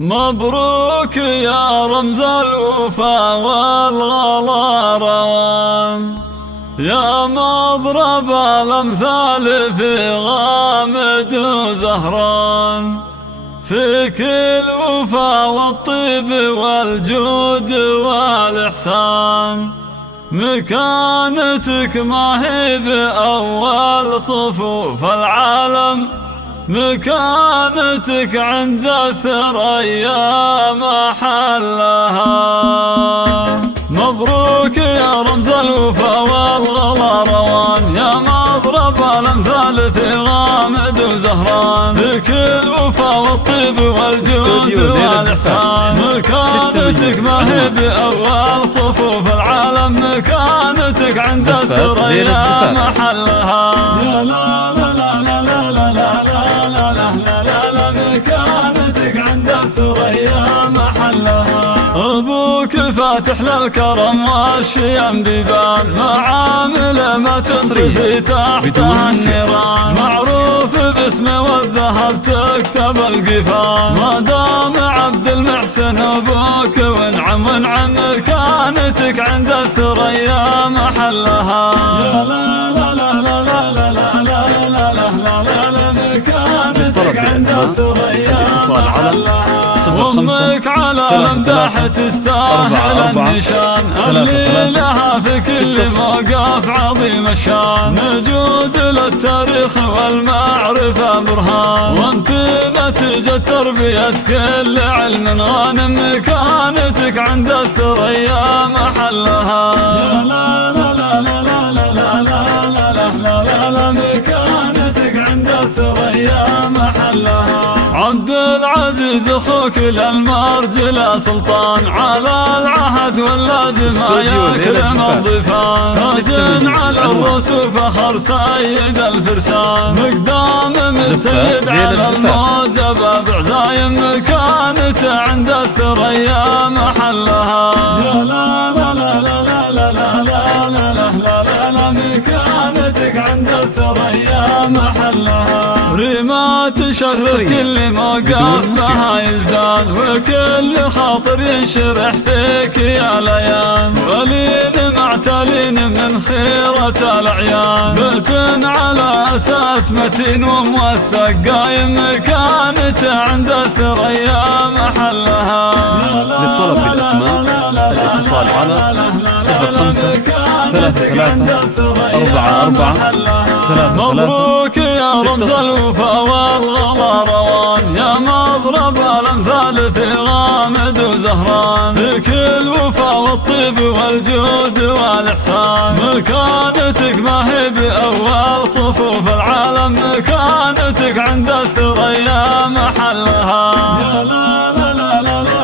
مبروك يا رمز الوفا والغلا روان، يا مضرب الأمثال في غامد وزهران، فيك الوفا والطيب والجود والإحسان، مكانتك ما هي بأول صفوف العالم، مكانتك عند الثريا محلها. مبروك يا رمز الوفا والغلا روان، يا مضرب الأمثال في غامد وزهران، فيك الوفا والطيب والجود والإحسان، مكانتك ما هي بأول صفوف العالم، مكانتك عند الثريا محلها. يا لا لا لا لا لا لا، مكانتك عند الثريا محلها. أبوك فاتح للكرم والشيم بيبان، معامل ما تنطفي تحتها النيران، معروف باسمه والذهب تكتب القفان، ما دام عبد المحسن أبوك وانعم وانعم، مكانتك عند الثريا محلها. يا لا لا لا لا لا لا لا، مكانتك عند الثريا محلها. أمك على الأمداح تستاهل النشان، اللي لها في كل موقف عظيم الشان، نجود للتاريخ والمعرفة برهان، وانت نتيجة تربية كل علم غانم، مكانتك عند الثريا محلها. يا لا لا لا لا لا لا لا، مكانتك عند الثريا محلها. عبد العزيز اخوك للمرجله سلطان، على العهد واللازم يكرم الضيفان، تاج على الرؤوس فخر سيد الفرسان، مقدام من سيد على الموجب بعزايم، مكانته عند الثريا محلها. يا لا لا لا لا لا لا لا لا، مكانتك عند الثريا محلها. رمات شرف كل موقف لها يزداد، وكل خاطر ينشرح فيك يا ليان، ولين معتلين من خيرة الأعيان، بيت على أساس متين وموثق قايم، مكانته عند الثريا محلها. للطلب بالأسماء الاتصال على 05-33-44-33. مبروك يا رمز الوفا والغلا روان، يا مضرب الأمثال في غامد وزهران، فيك الوفا والطيب والجود والإحسان، مكانتك ما هي بأول صفوف العالم، مكانتك عند الثريا محلها. يا لا لا لا لا لا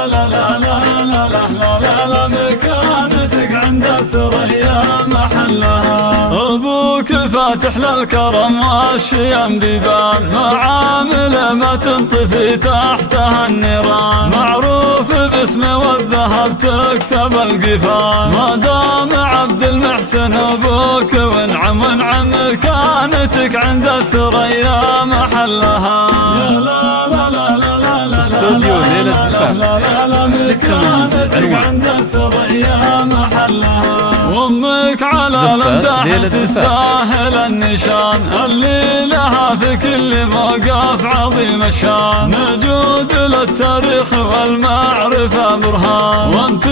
لا لا، مكانتك عند الثريا محلها. أبوك فاتح للكرم والشيم بيبان، معامل ما تنطفي تحتها النيران، معروف باسمه والذهب تكتب القفان، ما دام عبد المحسن أبوك وانعم وانعم، مكانتك عند الثريا محلها. يا لا لا لا لا لا، استوديو ليلة زفاف للتمييز عند الثريا محلها. وامك على الأمداح تستاهل النشان، اللي لها في كل موقف عظيم الشان، نجود للتاريخ والمعرفة برهان، وانت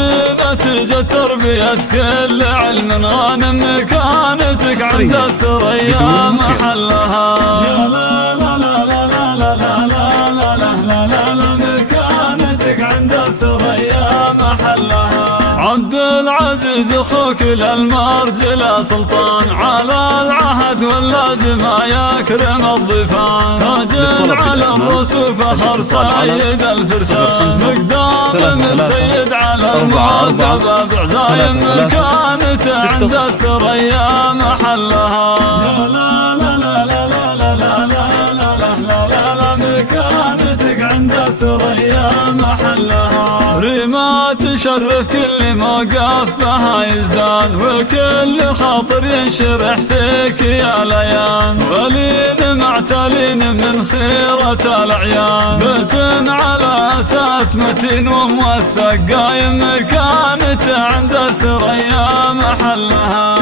نتيجة تربية كل علم غانم، مكانتك عند الثريا محلها. يا لا لا لا لا لا لا، مكانتك عند الثريا محلها. عبد العزيز اخوك للمرجله سلطان، على العهد واللازم يكرم الضيفان، تاج على الرؤوس فخر سيد الفرسان، مقدام من سيد على الموجب بعزايم، مكانته عند الثريا محلها. يا لا لا لا لا لا لا، مكانتك عند الثريا محلها. رمات وشرف كل موقف بها يزدان، وكل خاطر ينشرح فيك يا ليان، ولين معتلين من خيرة الأعيان، بيت على أساس متين وموثق قايم مكانته عند الثريا محلها.